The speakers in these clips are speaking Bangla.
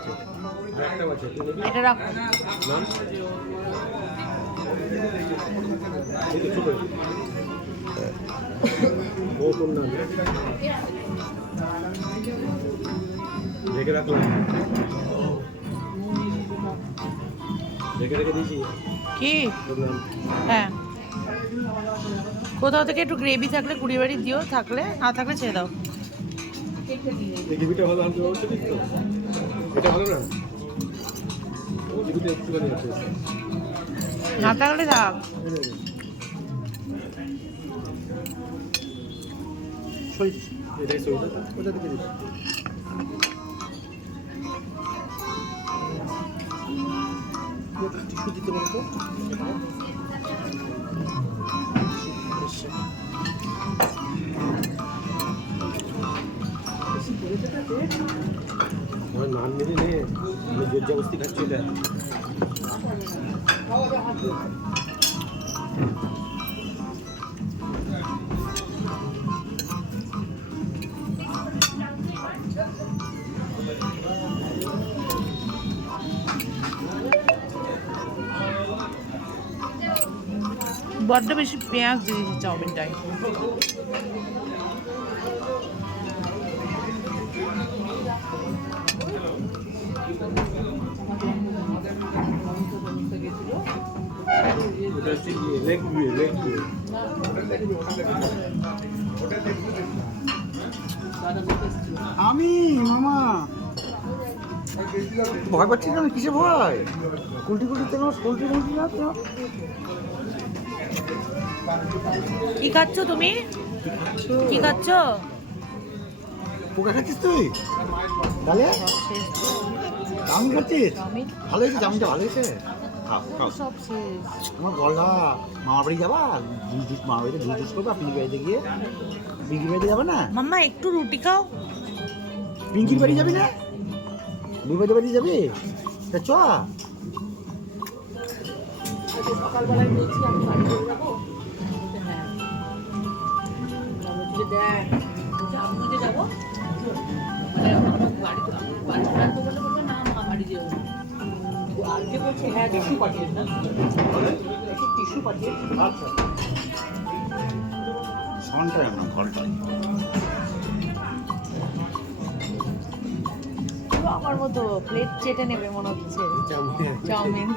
আছে, একটা আছে। এটা রাখো। নাম এই তো ছোট ও কোন নাম রেখে রাখলাম, রেখে দিয়েছি কি? বললাম হ্যাঁ, কোথাও থেকে একটু গ্রেভি থাকলে কুড়িয়ে বাড়ি দিও, থাকলে না থাকলে ছেড়ে দাও। এই গ্রেভিটা ভালো আনতে হচ্ছে তো, এটা ভালো না, ওই গ্রেভিটা একটুখানি আছে, না থাকলে থাক। সই এটাই সই ওটা থেকে দিচ্ছি। টিস্যু দিতে পারো তো? আমার নান মেরে নে, আমি জোর জবস্তি খাচ্ছি এটা। বড্ড বেশি পেঁয়াজ দিয়ে দিয়েছি চাউমিনটায়। আমি মামা ভয় পাচ্ছি না, কিসে ভয়? কুলটি না তো। কি খাচ্ছ তুমি? কি খাচ্ছ? পোকা খাচ্ছিস তুই? তাহলে চাউমিন খাচ্ছিস? ভালো হয়েছে চাউমিনটা, ভালো হয়েছে। সব শেষ। আমার গলা মামার বাড়ি যাবা, মামার বাড়িতে জুস করবা, পিঙ্কি বাড়িতে গিয়ে। পিঙ্কির বাড়িতে যাবে না? মাম্মা একটু রুটি খাও। পিঙ্কির বাড়ি যাবি না? বিবাদের বাড়ি যাবি? তা চ। সকালবেলায় বলছি আমি বাড়ি চলে যাবো। হ্যাঁ, দেখ আমি যাবো, মানে বাড়ি বলতে বলবে না মা বাড়ি যেও না। আজকে বলছে হ্যাঁ টিস্যু পাঠিয়ে না, একটু টিস্যু পাঠিয়ে। আচ্ছা সনটাই আমরা ঘরটাই আমার মতো প্লেট চেটে নেবে মনে হচ্ছে চাউমিন।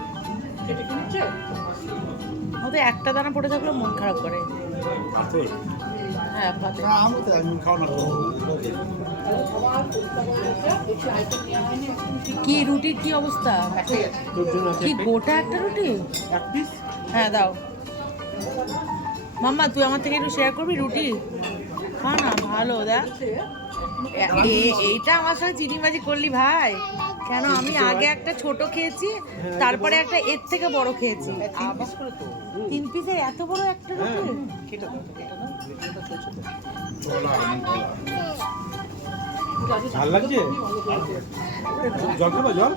ও তো একটা দানা পড়ে থাকলেও মন খারাপ করে। হ্যাঁ পাতে। আমি তো একদিন খাওয়া না। কি রুটির কি অবস্থা? কি গোটা একটা রুটি? হ্যাঁ দাও। মাম্মা তুই আমার থেকে একটু শেয়ার করবি রুটি? হ্যাঁ না ভালো দেখ, এইটা আমার সঙ্গে চিনিবাজি করলি ভাই কেন? আমি আগে একটা ছোট খেয়েছি, তারপরে একটা এর থেকে বড় খেয়েছি। 3 পিসের এত বড় একটা রুটি? ভাল লাগছে? জল খাবা? জল